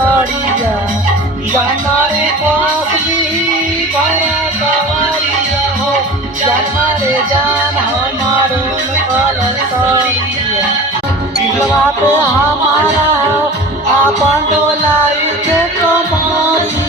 सड़िया जानमारे कोसली बड़ा सवारिया हो जानमारे जान हमारो कल सड़िया दिलवा पे हमारा आपन डोलाई के कमरिया